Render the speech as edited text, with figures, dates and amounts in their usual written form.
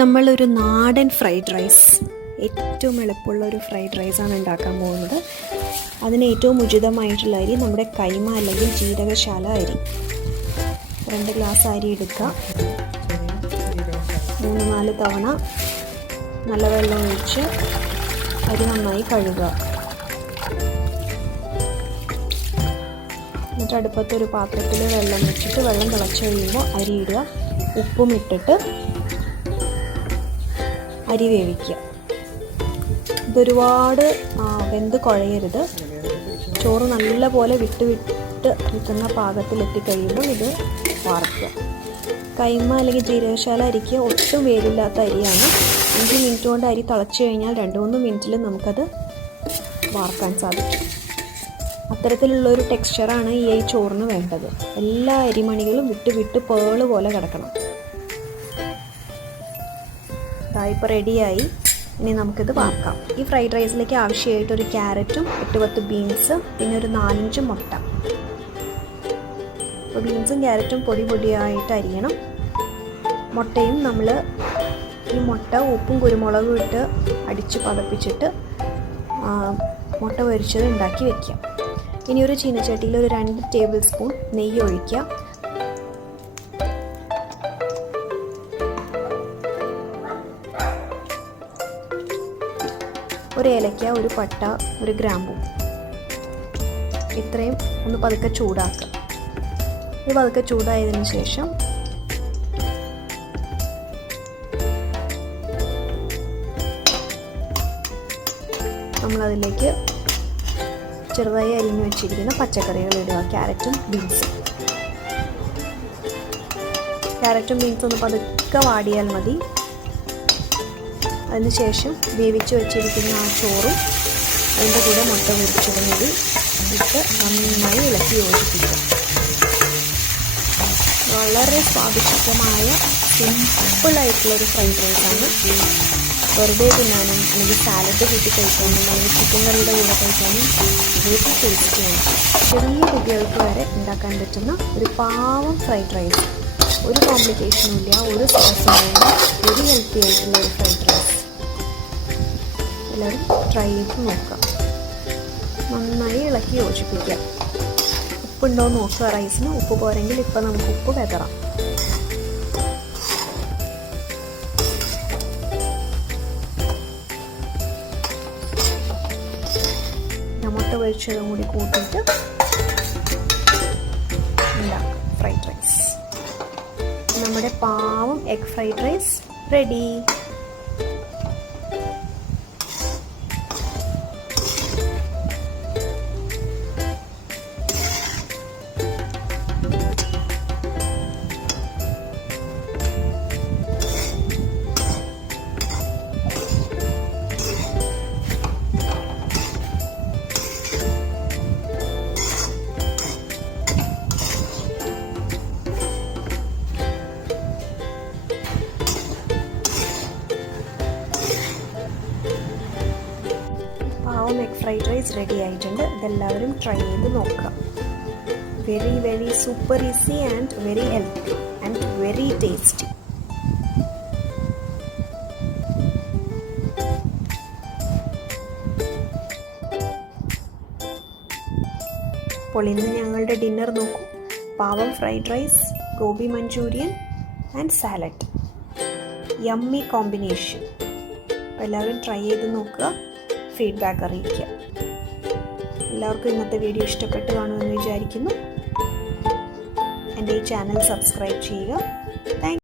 നമ്മളൊരു നാടൻ fried rice, ഏറ്റവും എളുപ്പമുള്ള ഒരു ഫ്രൈഡ് റൈസാണ് ഉണ്ടാക്കാൻ പോകുന്നത്. അതിന് ഏറ്റവും ഉചിതമായിട്ടുള്ള അരി നമ്മുടെ കൈമ അല്ലെങ്കിൽ ജീരകശാല അരി. 2 ഗ്ലാസ് അരി എടുക്കുക. 3-4 തവണ നല്ല വെള്ളം ഒഴിച്ച് അരി നന്നായി കഴുകുക. എന്നിട്ട് അടുപ്പത്തൊരു പാത്രത്തിൽ വെള്ളം വെച്ചിട്ട് വെള്ളം തിളച്ച് കഴിയുമ്പോൾ അരി ഇടുക. ഉപ്പും ഇട്ടിട്ട് അരി വേവിക്കുക. ഇതൊരുപാട് വെന്ത് കുഴയരുത്. ചോറ് നല്ലപോലെ വിട്ട് നിൽക്കുന്ന പാകത്തിലെത്തിക്കഴിയുമ്പോൾ ഇത് വാർക്കുക. കൈമ അല്ലെങ്കിൽ ജീരകശാല അരിക്ക് ഒട്ടും വേവില്ലാത്ത അരിയാണ്. 5 മിനിറ്റ് കൊണ്ട് അരി തിളച്ച് കഴിഞ്ഞാൽ 2-3 മിനിറ്റിൽ നമുക്കത് വാർക്കാൻ സാധിക്കും. അത്തരത്തിലുള്ളൊരു ടെക്സ്ചറാണ് ഈ ചോറിന് വേണ്ടത്. എല്ലാ അരിമണികളും വിട്ട് പേള് പോലെ കിടക്കണം. ഇപ്പോൾ റെഡിയായി. ഇനി നമുക്കിത് വാർക്കാം. ഈ ഫ്രൈഡ് റൈസിലേക്ക് ആവശ്യമായിട്ട് ഒരു ക്യാരറ്റും 8-10 ബീൻസ്, പിന്നെ ഒരു 4-5 മുട്ട. അപ്പോൾ ബീൻസും ക്യാരറ്റും പൊടിയായിട്ട് അരിയണം. മുട്ടയും നമ്മൾ ഈ മുട്ട ഉപ്പും കുരുമുളകും ഇട്ട് അടിച്ച് പതപ്പിച്ചിട്ട് മുട്ട പൊരിച്ചത് ഉണ്ടാക്കി വയ്ക്കുക. ഇനി ഒരു ചീനച്ചട്ടിയിൽ ഒരു 2 ടേബിൾ സ്പൂൺ നെയ്യ് ഒഴിക്കുക. ഒരു ഏലക്ക, ഒരു പട്ട, ഒരു ഗ്രാമ്പൂ, ഇത്രയും ഒന്ന് പതുക്കെ ചൂടാക്കുക. ഇത് പതുക്കെ ചൂടായതിനു ശേഷം നമ്മളതിലേക്ക് ചെറുതായി അരിഞ്ഞു വെച്ചിരിക്കുന്ന പച്ചക്കറികൾ ഇടുക. ക്യാരറ്റും ബീൻസും ഒന്ന് പതുക്കെ വാടിയാൽ മതി. അതിനുശേഷം വേവിച്ച് വെച്ചിരിക്കുന്ന ആ ചോറും അതിൻ്റെ കൂടെ മുട്ട പൊരിച്ചതും കൂടി ഇട്ട് നന്നായി ഇളക്കി യോജിപ്പിക്കുക. വളരെ സ്വാദിഷ്ടമായ സിമ്പിളായിട്ടുള്ളൊരു ഫ്രൈഡ് റൈസാണ്. വെറുതെ തിന്നാനും അല്ലെങ്കിൽ സാലഡ് കൂട്ടി കഴിക്കാനും അല്ലെങ്കിൽ ചിക്കൻ കറിയുടെ കൂടെ കഴിക്കാനും വളരെ ടേസ്റ്റിയാണ്. ചെറിയ കുട്ടികൾക്ക് വരെ ഉണ്ടാക്കാൻ പറ്റുന്ന ഒരു പാവം ഫ്രൈഡ് റൈസ്. ഒരു കോംപ്ലിക്കേഷനും ഇല്ല, ഒരു സോസും വേണ്ട, വെരി ഹെൽത്തി ആയിട്ടുള്ള ഒരു ഫ്രൈഡ് റൈസ്. എല്ലാവരും ട്രൈ ചെയ്ത് നോക്കുക. നന്നായി ഇളക്കി യോജിപ്പിക്കുക. ഉപ്പുണ്ടോ എന്ന് നോക്കുക. റൈസിന് ഉപ്പ് പോരെങ്കിൽ ഇപ്പം നമുക്ക് ഉപ്പ് വിതറാം. മുട്ട പൊരിച്ചതും കൂടി കൂട്ടിയിട്ട് ഉണ്ടാക്കാം ഫ്രൈഡ് റൈസ്. നമ്മുടെ പാവം egg fried rice ready. Egg fried rice ready ആയിട്ടുണ്ട്. ഇതെല്ലാവരും ട്രൈ ചെയ്ത് നോക്കുക. Very super easy and very healthy and very tasty. അപ്പോൾ ഇന്ന് ഞങ്ങളുടെ ഡിന്നർ നോക്കൂ. പാവം fried rice, gobi manchurian and salad. Yummy combination. അപ്പോൾ എല്ലാവരും ട്രൈ ചെയ്ത് നോക്കുക. ഫീഡ്ബാക്ക് അറിയിക്കുക. എല്ലാവർക്കും ഇന്നത്തെ വീഡിയോ ഇഷ്ടപ്പെട്ട് കാണുമെന്ന് വിചാരിക്കുന്നു. എൻ്റെ ഈ ചാനൽ സബ്സ്ക്രൈബ് ചെയ്യുക. താങ്ക്